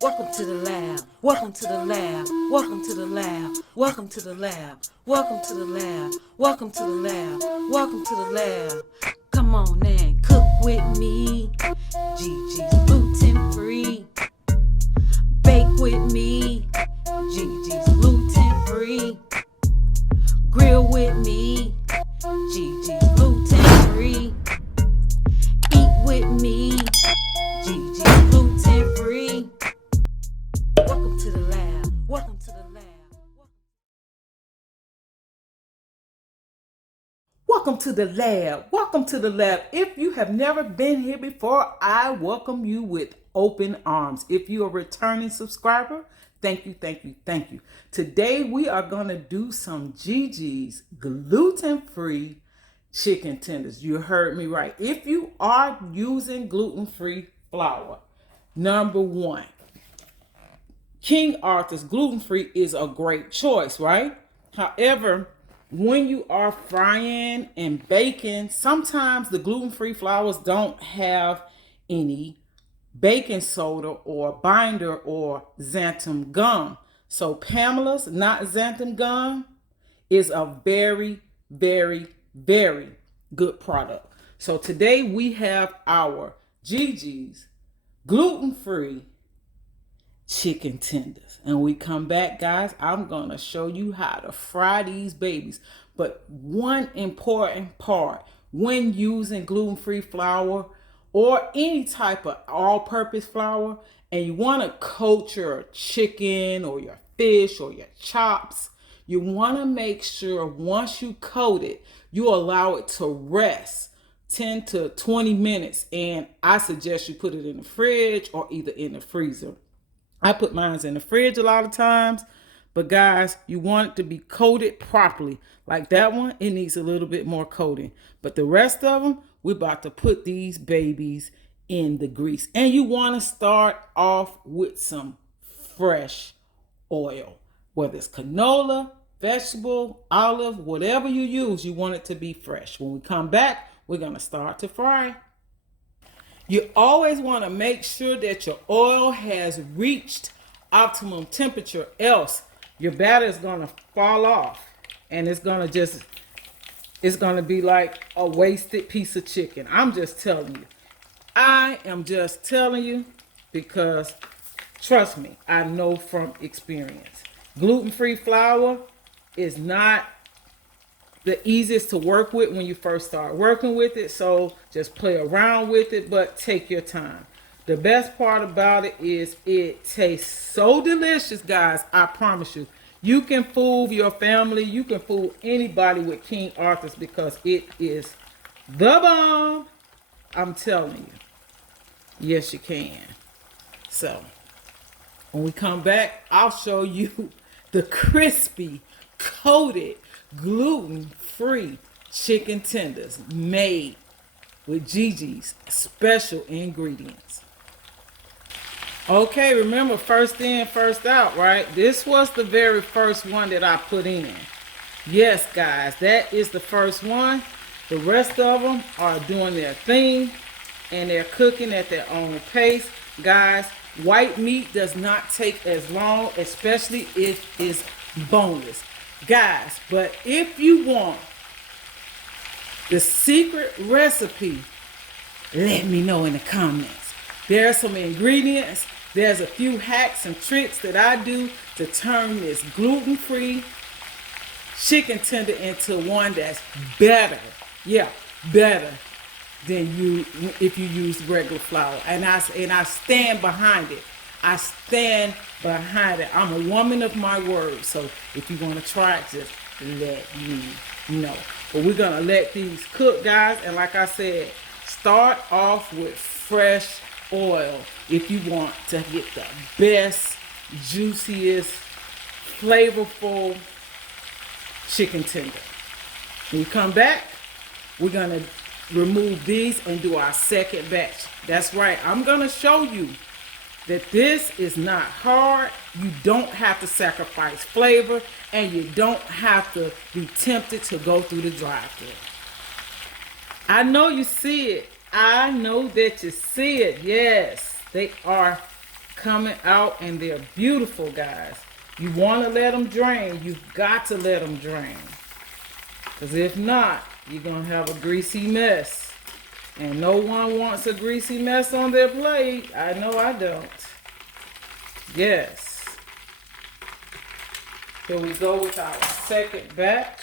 Welcome to the lab. Welcome to the lab. Welcome to the lab. Welcome to the lab. Welcome to the lab. Welcome to the lab. Welcome to the lab. Come on and cook with me. Gigi's gluten free. Bake with me. Gigi's gluten free. Grill with me. Gigi's gluten free. Eat with me. Gigi's gluten free. Welcome to the lab. Welcome to the lab. Welcome to the lab. Welcome to the lab. If you have never been here before, I welcome you with open arms. If you're a returning subscriber, thank you, thank you, thank you. Today we are going to do some Gigi's gluten-free chicken tenders. You heard me right. If you are using gluten-free flour, number one, King Arthur's gluten-free is a great choice, right? However, when you are frying and baking, sometimes the gluten-free flours don't have any baking soda or binder or xanthan gum. So Pamela's not xanthan gum is a very, very, very good product. So today we have our Gigi's gluten-free chicken tenders. And we come back, guys, I'm going to show you how to fry these babies. But one important part when using gluten-free flour or any type of all-purpose flour, and you want to coat your chicken or your fish or your chops, you want to make sure once you coat it, you allow it to rest 10 to 20 minutes. And I suggest you put it in the fridge or either in the freezer. I put mine in the fridge a lot of times, but guys, you want it to be coated properly. Like that one, it needs a little bit more coating. But the rest of them, we're about to put these babies in the grease. And you want to start off with some fresh oil, whether it's canola, vegetable, olive, whatever you use, you want it to be fresh. When we come back, we're going to start to fry. You always want to make sure that your oil has reached optimum temperature, else your batter is going to fall off and it's going to be like a wasted piece of chicken. I'm just telling you. I am just telling you because trust me, I know from experience. Gluten-free flour is not the easiest to work with when you first start working with it, so just play around with it, but take your time. The best part about it is it tastes so delicious, guys. I promise you. You can fool your family, you can fool anybody with King Arthur's because it is the bomb. I'm telling you. Yes, you can. So when we come back, I'll show you the crispy coated gluten-free chicken tenders made with Gigi's special ingredients. Okay, remember, first in, first out, right? This was the very first one that I put in. Yes, guys, that is the first one. The rest of them are doing their thing and they're cooking at their own pace. Guys, white meat does not take as long, especially if it's boneless. Guys, but if you want the secret recipe, let me know in the comments. There are some ingredients. There's a few hacks and tricks that I do to turn this gluten-free chicken tender into one that's better. Yeah, better than you if you use regular flour. And I stand behind it. I stand behind it. I'm a woman of my word. So if you want to try it, just let me know. But we're going to let these cook, guys. And like I said, start off with fresh oil if you want to get the best, juiciest, flavorful chicken tender. When we come back, we're going to remove these and do our second batch. That's right. I'm going to show you that this is not hard. You don't have to sacrifice flavor, and you don't have to be tempted to go through the drive-thru. I know you see it. I know that you see it. Yes, they are coming out, and they're beautiful, guys. You want to let them drain. You've got to let them drain. Because if not, you're going to have a greasy mess. And no one wants a greasy mess on their plate. I know I don't. Yes. Here we go with our second batch.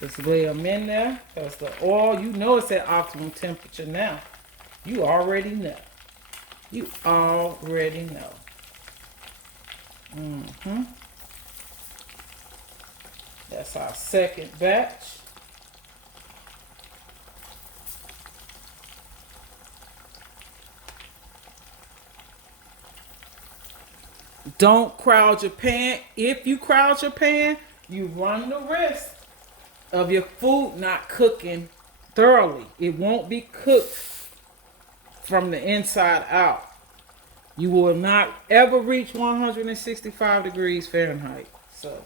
Just lay them in there. Because the oil, you know it's at optimum temperature now. You already know. You already know. That's our second batch. Don't crowd your pan. If you crowd your pan, you run the risk of your food not cooking thoroughly. It won't be cooked from the inside out. You will not ever reach 165 degrees Fahrenheit. So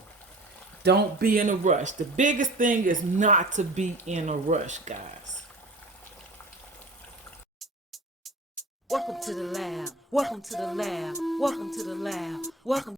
don't be in a rush. The biggest thing is not to be in a rush, guys. Welcome to the lab. Welcome to the lab. Welcome to the lab. Welcome.